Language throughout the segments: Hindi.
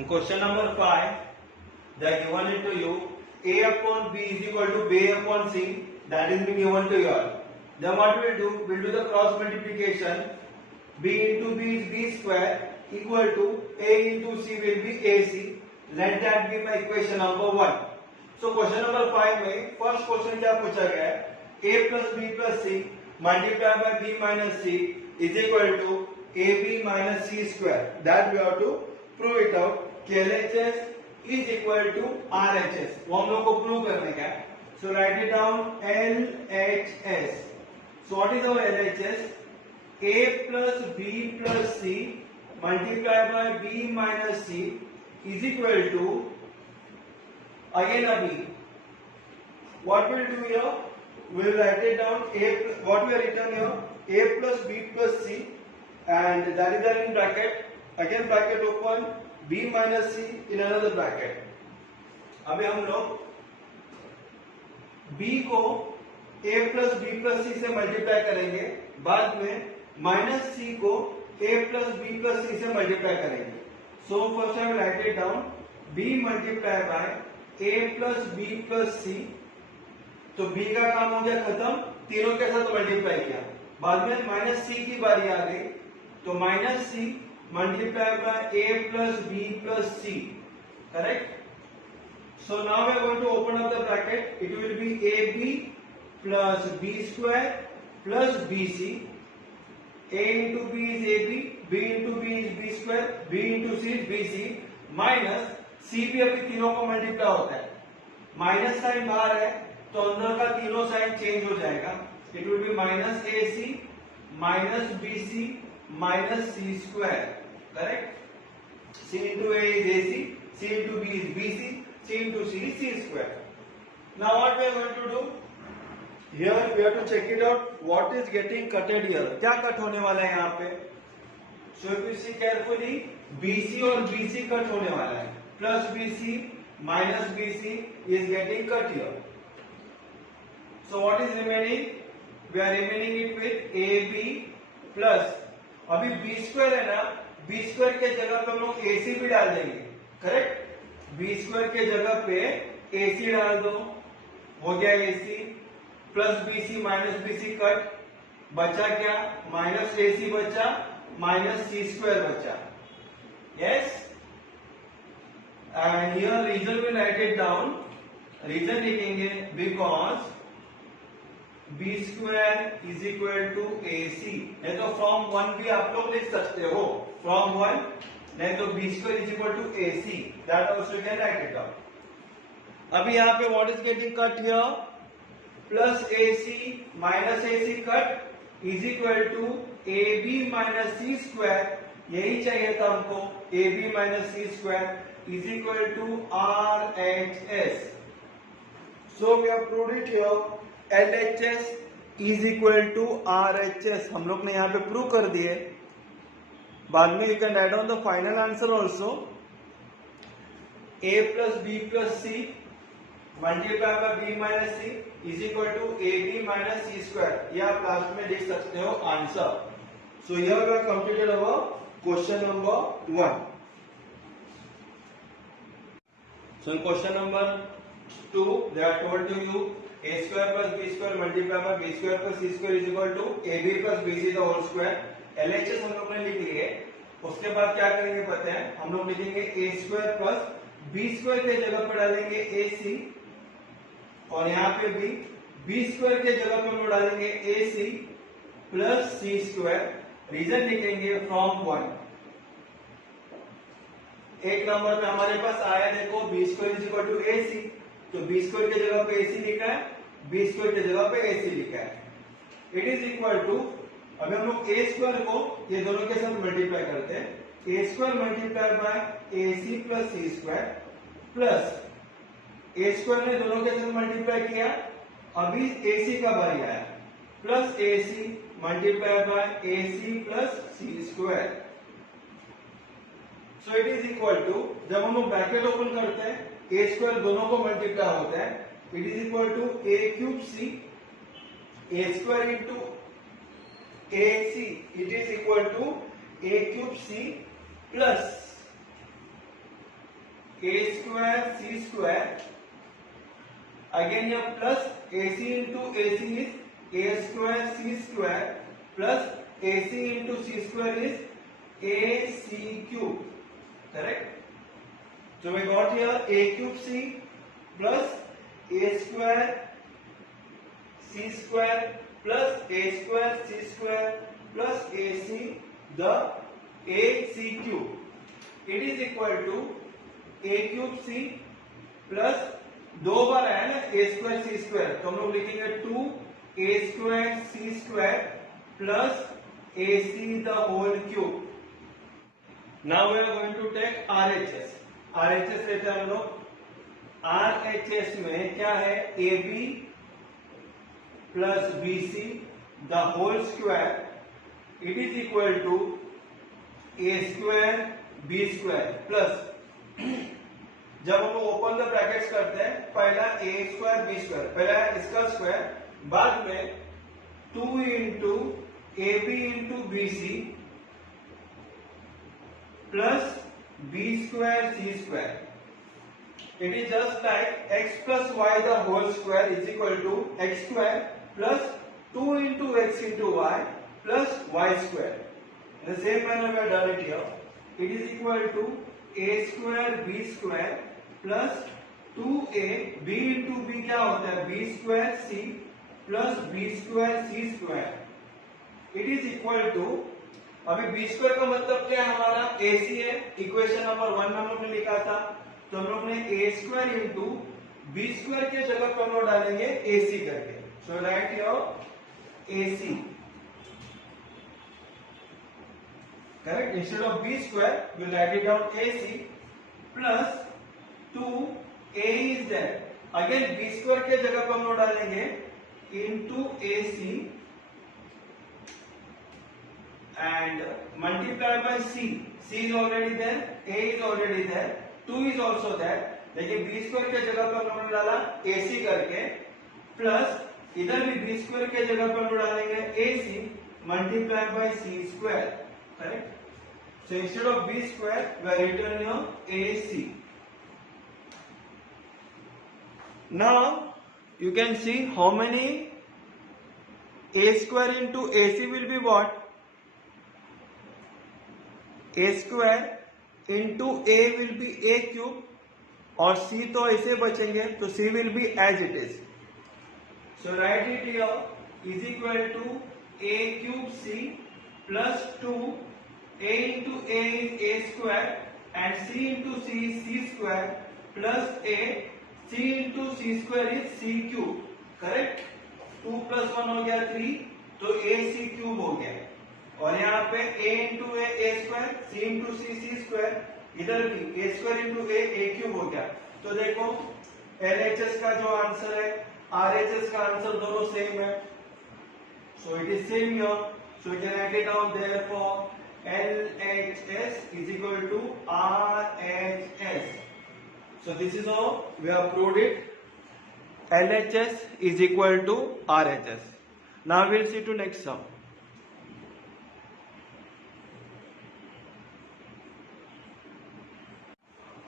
In question number 5, they are given it to you. A upon B is equal to B upon C. That is being given to you all. Then what we'll do? We'll do the cross multiplication. B into B is B square equal to A into C will be AC. Let that be my equation number 1. So question number 5 में first question क्या पूछा गया है? A plus B plus C multiplied by B minus C is equal to AB minus C square. That we have to prove it out. कि LHS is equal to RHS. वो हम लोग को prove करने का है. So write it down LHS. So what is our LHS? A plus B plus C multiplied by B minus C is equal to again a B. What we'll do here? We'll write it down. What we are written here? A plus B plus C, and that is there in bracket. Again bracket open. B minus C in another bracket. अभी हम लोग B को A plus B plus C से मल्टीप्लाई करेंगे, बाद में माइनस C को A plus B plus C से मल्टीप्लाई करेंगे. So first I will write it down. B multiplied by A plus B plus C. तो B का काम हो गया खत्म, तीनों के साथ मल्टीप्लाई किया. बाद में माइनस C की बारी आ गई, तो minus C multiplied by A plus B plus C. Correct? So now we are going to open up the bracket. It will be AB plus B square plus BC. A into B is AB, B into B is B square, B into C is BC, minus C भी अभी तीनों को मल्टीप्लाई होता है. माइनस साइन बाहर है तो अंदर का तीनों साइन चेंज हो जाएगा. It will be minus AC minus BC minus C square. Correct? C into A is AC, C into B is BC, C into C is C square. Now what we are going to do? Here we have to check it out. What is getting cutted here? क्या कट होने वाला है यहाँ पे? So if you see carefully, BC और BC कट होने वाला है. Plus BC minus BC is getting cut here. So what is remaining? We are remaining it with AB plus. अभी बी स्क्वायर है ना, बी स्क्वायर के जगह पे हम लोग AC भी डाल देंगे. करेक्ट? बी स्क्वायर के जगह पे AC डाल दो, हो गया AC plus BC minus BC cut, बचा क्या? माइनस AC बचा, माइनस C स्क्वायर बचा. Yes, and here reason will write it down. Reason लिखेंगे because B square is equal to AC. नहीं तो फ्रॉम 1 भी आप लोग लिख सकते हो, फ्रॉम 1, नहीं तो B square is equal to AC. That also you can write it down. अभी यहाँ पे what is getting cut here? Plus AC minus AC cut is equal to AB minus C square. यही चाहिए था हमको. AB minus C square is equal to RHS. So we have proved it here. LHS is equal to RHS. हम लोग ने यहाँ पे प्रूव कर दिए. बाद में you can write down the final answer also. A plus B plus C multiplied by B minus C is equal to AB minus C square. ये आप लास्ट में लिख सकते हो answer. So here we have completed our question number 1. So in question number 2, they are told to you A square plus B square multiplied by B square plus C square is equal to AB plus BC the whole square. LHS हम लोग ने लिख लिए. उसके बाद क्या करेंगे पता है? हम लोग लिखेंगे A square plus B square के जगह पर डालेंगे AC, और यहाँ पे भी B square के जगह पर हम लोग डालेंगे AC plus C square. Reason लिखेंगे फ्रॉम 1. एक नंबर पे हमारे पास आया, देखो B square is equal to AC. तो बी स्क्वायर के जगह पे AC लिखा है, बी स्क्वायर के जगह पे AC लिखा है. इट इज इक्वल टू, अभी हम लोग ए स्क्वायर को ये दोनों के साथ मल्टीप्लाई करते हैं. A square multiply by AC plus C square plus A square ने दोनों के साथ मल्टीप्लाई किया, अभी AC का बारी आया, plus AC multiply by AC plus C square. So it is equal to, जब हम लोग ब्रैकेट ओपन करते हैं, ए स्क्वायर दोनों को मल्टीप्लाई होता है. It is equal to A cube C, A square into AC. It is equal to A cube C plus a square c square. Again here plus ac into ac is a square c square plus ac into c square is ac cube. Correct? So we got here a cube c plus a square c square plus a square c square plus ac the ac cube. It is equal to a cube c plus दो बार आया ना a स्क्वायर सी स्क्वायर, तो हम लोग लिखेंगे 2 a square c square plus ac the whole cube. Now we are going to take RHS. RHS लेते हैं हम लोग. RHS में क्या है? AB plus BC the whole square. It is equal to a square b square plus जब हम लोग ओपन द ब्रैकेट्स करते हैं पहला ए स्क्वायर बी स्क्वायर, पहला इसका स्क्वायर, बाद में 2 into a b into b c plus b square c square. It is just like x plus y the whole square is equal to x square plus 2 into x into y plus y square. The same manner we have done it here. It is equal to a square b square plus 2a b into b क्या होता है? b square c plus b square c square. It is equal to, अभी b स्क्वायर का मतलब क्या है? हमारा ac है. इक्वेशन नंबर 1 में हम लोग ने लिखा था, तो हम लोग ने a square into B square के जगह पर हम लोग डालेंगे ac करके. So right your ac. Correct? Instead of b square, we will write it down ac plus 2a is there. Again b square के जगह पर हम लोग डालेंगे into ac and multiply by c. c is already there, a is already there, 2 is also there. लेकिन b square के जगह पर हम लोग डाला ac करके प्लस इधर भी b square के जगह पर हम लोग डालेंगे ac multiply by c square. Correct? So instead of b square, we are written here ac. Now you can see how many a square into ac will be what? A square into a will be a cube और c तो ऐसे बचेंगे, तो c will be as it is. So write it here is equal to a cube c plus 2. A into a is a square and c into c is c square plus a c into c square is c cube. Correct? 2 plus 1 हो गया 3, तो a c cube हो गया. और यहाँ पे a into a square, c into c c square, इधर भी a square into a cube हो गया. तो देखो LHS का जो आंसर है RHS का आंसर दोनों सेम है. So it is same here. So we can write it down therefore LHS is equal to RHS. So this is how we have proved it. LHS is equal to RHS. Now we will see to next sum.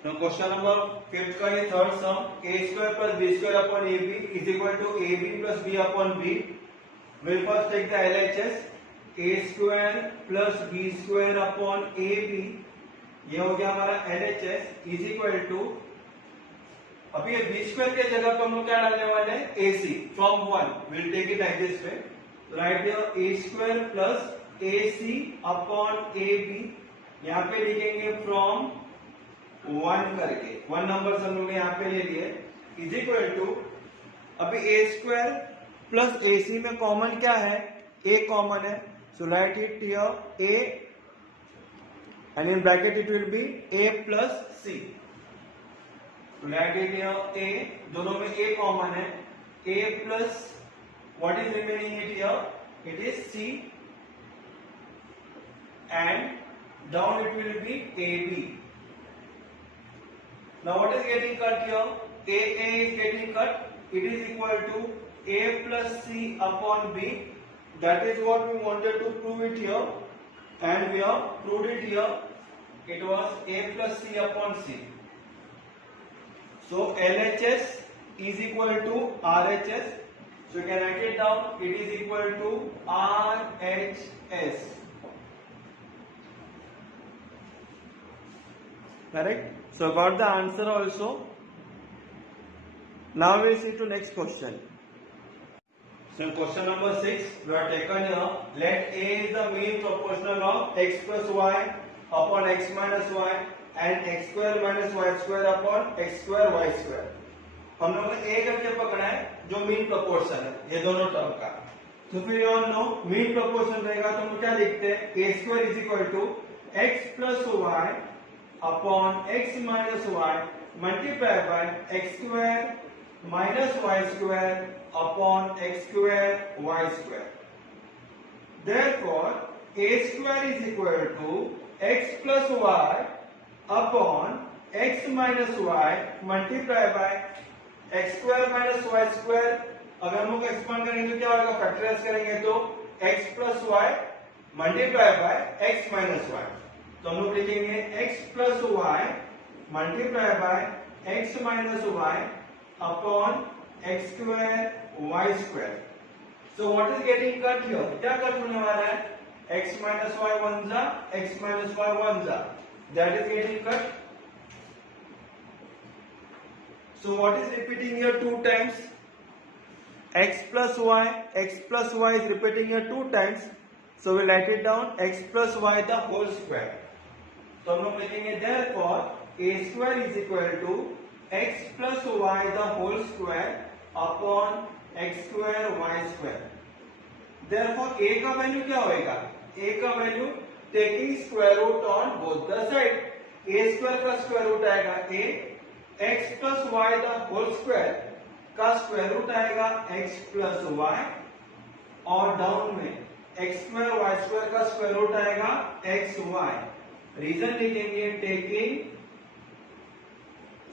Now question number 5th का ये third sum. A square plus b square upon ab is equal to ab plus b upon b. We will first take the LHS. a square plus b square upon a b, ये हो गया हमारा LHS इज इक्वल टू, अभी ये बी स्क्वायर के जगह पर हम लोग क्या डालने वाले हैं? AC from 1. Will take it like this way. Right here a square plus AC upon AB, यहाँ पे लिखेंगे फ्रॉम 1 करके, 1 नंबर हम लोग ने यहाँ पे ले लिए, इज इक्वल टू, अभी a स्क्वायर प्लस AC में कॉमन क्या है? a कॉमन है. So write it here a and in bracket it will be a plus c. So write it here a, दोनों में a कॉमन है, a plus what is remaining it here? It is c and down it will be ab. Now what is getting cut here? A is getting cut. It is equal to a plus c upon b. That is what we wanted to prove it here, and we have proved it here. It was a plus c upon c. So LHS is equal to RHS. So you can write it down. It is equal to RHS. Correct? So got the answer also. Now we'll see to next question. So in question number 6, we have taken here, let A is the mean proportional of x plus y upon x minus y and x square minus y square upon x square y square. हम लोग ने A करके पकड़ा है जो मीन प्रोपोर्शन है ये दोनों टर्म का. तो फिर ऑन नो मीन प्रोपोर्शन रहेगा तो हम क्या लिखते हैं a square is equal to x plus y upon x minus y multiply by x square minus y square upon x square y square. Therefore, a square is equal to x plus y upon x minus y multiply by x square minus y square. अगर हम लोग एक्सपांड करेंगे तो क्या होगा, फैक्टराइज करेंगे तो x plus y multiply by x minus y. तो हम लोग लिखेंगे x plus y multiply by x minus y upon x square y square. So what is getting cut here? क्या कट होने वाला है? x minus y one जा, x minus y one जा. That is getting cut. So what is repeating here two times? X plus y is repeating here two times. So we write it down x plus y the whole square. तो हम लोग लिखेंगे therefore a square is equal to x plus y the whole square upon x square y square. Therefore a का वैल्यू क्या होएगा? a का value taking square root on both the side. a square का स्क्वायर रूट आएगा a, x plus y the whole square का स्क्वायर रूट आएगा x प्लस y और डाउन में x स्क्वायर y स्क्वायर का स्क्वायर रूट आएगा x y. रीजन लिखेंगे taking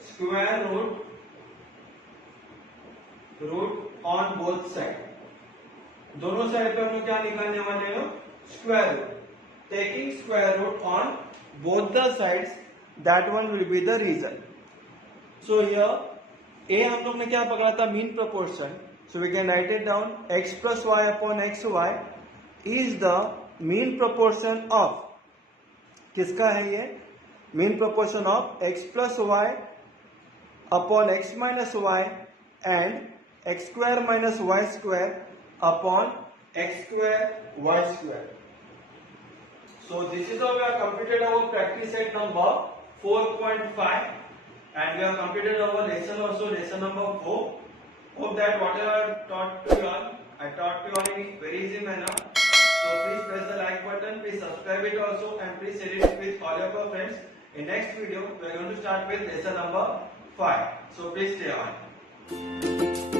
square root on both side. दोनों साइड पर हम क्या निकालने वाले हो? Square root. Taking square root on both the sides, that one will be the reason. So here uh हम लोग ने क्या पकड़ा था? Mean proportion. So we can write it down x plus y upon x y is the mean proportion of, किसका है ये? Mean proportion of x plus y upon x minus y and x square minus y square upon x square y square. So this is how we have completed our practice set number 4.5 and we have completed our lesson also, lesson number 4. Hope that whatever I taught to you all, I taught to you all in very easy manner. So please press the like button, please subscribe it also and please share it with all of your friends. In next video we are going to start with lesson number 5. So please stay on.